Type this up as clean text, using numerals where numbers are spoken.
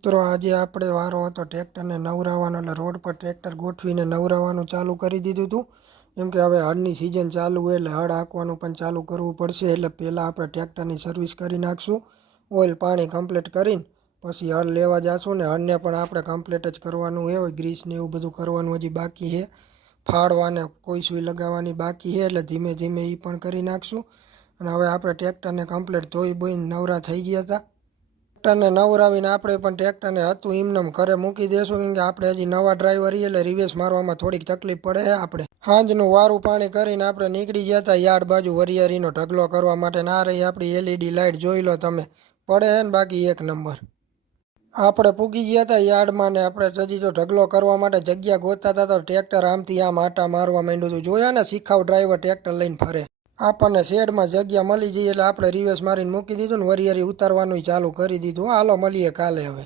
મિત્રો આજે આપણે વારો હતો ટ્રેક્ટરને નવરાવવાનો, એટલે રોડ પર ટ્રેક્ટર ગોઠવીને નવરાવવાનું ચાલુ કરી દીધું હતું. કેમ કે હવે હળની સિઝન ચાલુ હોય એટલે હળ હાંકવાનું પણ ચાલુ કરવું પડશે. એટલે પહેલાં આપણે ટ્રેક્ટરની સર્વિસ કરી નાખશું, ઓઇલ પાણી કમ્પ્લીટ કરીને પછી હળ લેવા જઈશું. ને હળને પણ આપણે કમ્પ્લીટ જ કરવાનું હોય, ગ્રીસ ને એવું બધું કરવાનું હજી બાકી છે. ફાળવાને કોઈ સુઈ લગાવવાની બાકી છે, એટલે ધીમે ધીમે એ પણ કરી નાખશું. અને હવે આપણે ટ્રેક્ટરને કમ્પ્લીટ ધોઈ બોઈને નવરા થઈ ગયા હતા. ટ્રેક્ટરને નવરાવીને આપણે પણ ટ્રેક્ટરને હતું એમને ઘરે મૂકી દેશું. કેમ કે આપણે હજી નવા ડ્રાઈવર રહીએ એટલે રિવેસ મારવામાં થોડીક તકલીફ પડે છે. આપણે સાંજનું વારું પાણી કરીને આપણે નીકળી ગયા હતા યાર્ડ બાજુ વરિયાળીનો ઢગલો કરવા માટે. ના રહી આપણી એલઈડી લાઇટ જોઈ લો તમે, પડે છે ને બાકી એક નંબર. આપણે પૂગી ગયા હતા યાર્ડમાં ને આપણે હજી તો ઢગલો કરવા માટે જગ્યા ગોતતા હતા તો ટ્રેક્ટર આમથી આમ આટા મારવા માંડ્યું હતું. જોયા ને શીખાવ ડ્રાઈવર ટ્રેક્ટર લઈને ફરે. આપણને શેડમાં જગ્યા મળી જઈ એટલે આપણે રિવેસ મારીને મૂકી દીધું ને વરિયાળી ઉતારવાનું ચાલુ કરી દીધું. હાલો મળીએ કાલે હવે.